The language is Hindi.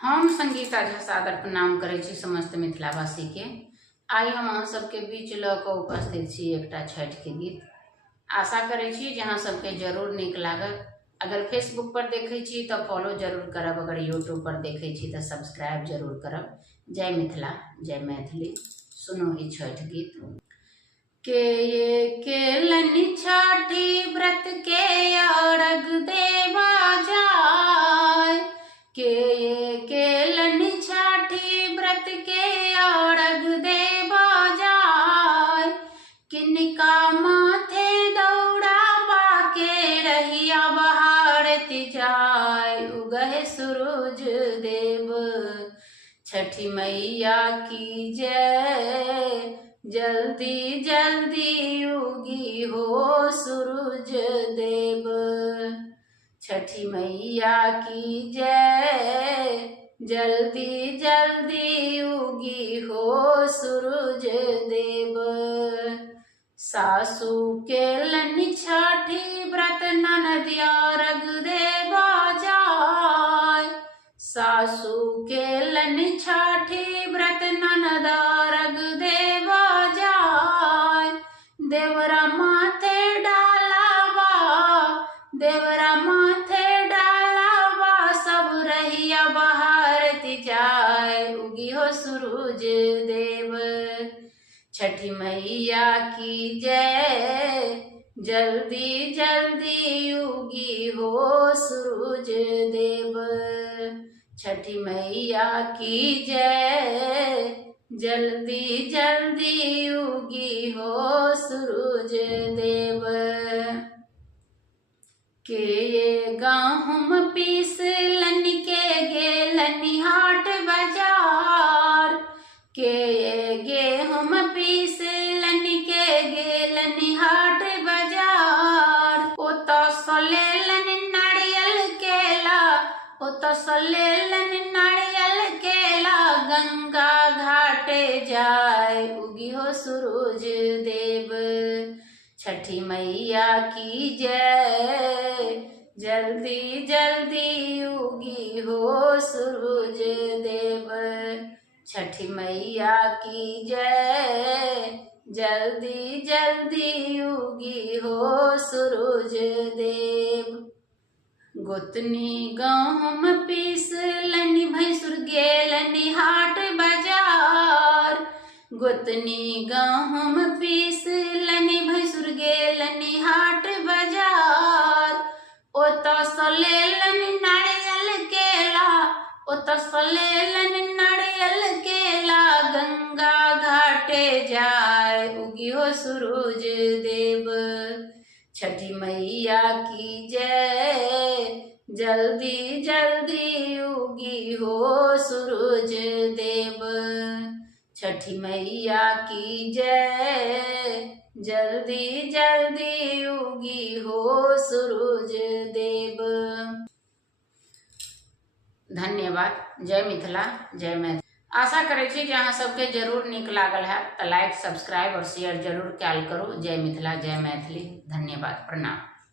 हम संगीता झा सादर प्रणाम करै छी समस्त मिथिलावासी के। आई हम अहाँ सबके बीच ल क उपस्थित छी एकटा छठि के गीत। आशा करै छी जे अहाँ सबके जरूर नीक लागत। अगर फेसबुक पर देखै छी तो फॉलो जरूर करब, अगर यूट्यूब पर देखै छी तो सब्सक्राइब जरूर करब। जय मिथिला, जय मैथिली। सुनो ई छठि गीत। के ये केलनि छठी व्रत के अर्घ देवा जाय, के ये केलनि छठी व्रत के अर्घ देवा जाय, किनका माथे दौड़ावा के रहिया बहारती जाय। उगहे सूरज देव छठी मैया की जय, जल्दी जल्दी उगी हो सूरज देव। छठी मैया की जय, जल्दी जल्दी उगी हो सूरज देव। सासू केलनि छठी व्रत ननदिया अर्घ देवा जाय, सासू केलनि छठी व्रत ननद अर्घ देवा जाय। देवरा माथे डालावा, देवरा माथे डालावा, सब रहिया बहारती जाय। उगी हो सूरज देव छठी मैया की जय, जल्दी जल्दी उगी हो सूरज देव। छठी मैया की जय, जल्दी जल्दी उगी हो सूरज देव। के ये गहुम पीसलनि के गेलनि हाट बाजार, के ये गेहूं पीसलनि के गेलनि हाट बाजार। ओतो सोलेलनि नारियल केला, ओतो सोलेलनि नारियल केला, गंगा घाटे जाय। उगी हो सूरज देव छठी मैया की जय, जल्दी जल्दी उगी हो सूरज देव। छठी मैया की जय, जल्दी जल्दी उगी हो सूरज देव। गोतनी गहुम पीसलनि भैंसुर गेलनि हाट बाजार, गोतनी गहुम पीसलनि भैंसुर गेलनि हाट बाजार। ओतो सोलेलनि नारियल केला, ओतो सोलेलनि नारियल केला, गंगा घाटे जाय। उगी हो सूरज देव छठी मैया की जय, जल्दी जल्दी उगी हो सूरज देव। छठी मैया की जय, जल्दी जल्दी उगी हो सूरज देव। धन्यवाद। जय मिथिला, जय मैथिली। आशा करै छी जे अहाँ सबके जरूर नीक लागल है तो लाइक, सब्सक्राइब और शेयर जरूर कैल करू। जय मिथिला, जय मैथिली। धन्यवाद, प्रणाम।